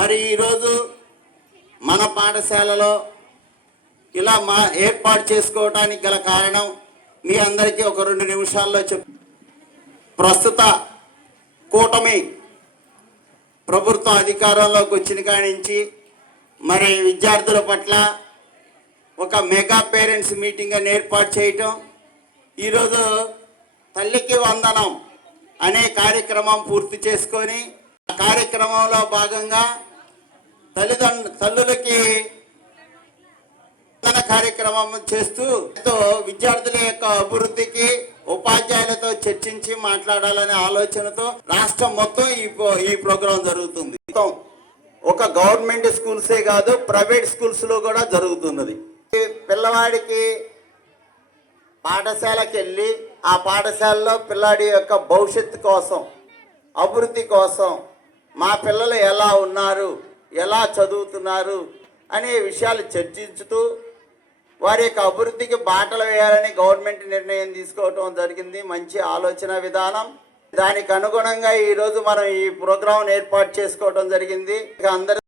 మరి ఈరోజు మన పాఠశాలలో ఇలా ఏర్పాటు చేసుకోవడానికి గల కారణం మీ అందరికీ ఒక 2 నిమిషాల్లో ప్రస్తుత కూటమి ప్రభుత్వం అధికారంలోకి వచ్చిన కాడి నుంచి మరి విద్యార్థుల పట్ల ఒక మెగా పేరెంట్స్ మీటింగ్ అని ఏర్పాటు చేయటం, ఈరోజు తల్లికి వందనం అనే కార్యక్రమం పూర్తి చేసుకొని ఆ కార్యక్రమంలో భాగంగా తల్లులకి కార్యక్రమం చేస్తూ విద్యార్థుల యొక్క అభివృద్ధికి ఉపాధ్యాయులతో చర్చించి మాట్లాడాలనే ఆలోచనతో రాష్ట్రం మొత్తం ఈ ప్రోగ్రాం జరుగుతుంది. ఒక గవర్నమెంట్ స్కూల్సే కాదు, ప్రైవేట్ స్కూల్స్ లో కూడా జరుగుతున్నది. పిల్లవాడికి పాఠశాలకు వెళ్ళి ఆ పాఠశాలలో పిల్లాడి యొక్క భవిష్యత్తు కోసం, అభివృద్ధి కోసం మా పిల్లలు ఎలా ఉన్నారు, ఎలా చదువుతున్నారు అనే విషయాలు చర్చించుతూ వారి యొక్క అభివృద్ధికి బాటలు వేయాలని గవర్నమెంట్ నిర్ణయం తీసుకోవటం జరిగింది. మంచి ఆలోచన విధానం. దానికి అనుగుణంగా ఈరోజు మనం ఈ ప్రోగ్రాం ఏర్పాటు చేసుకోవడం జరిగింది. అందరూ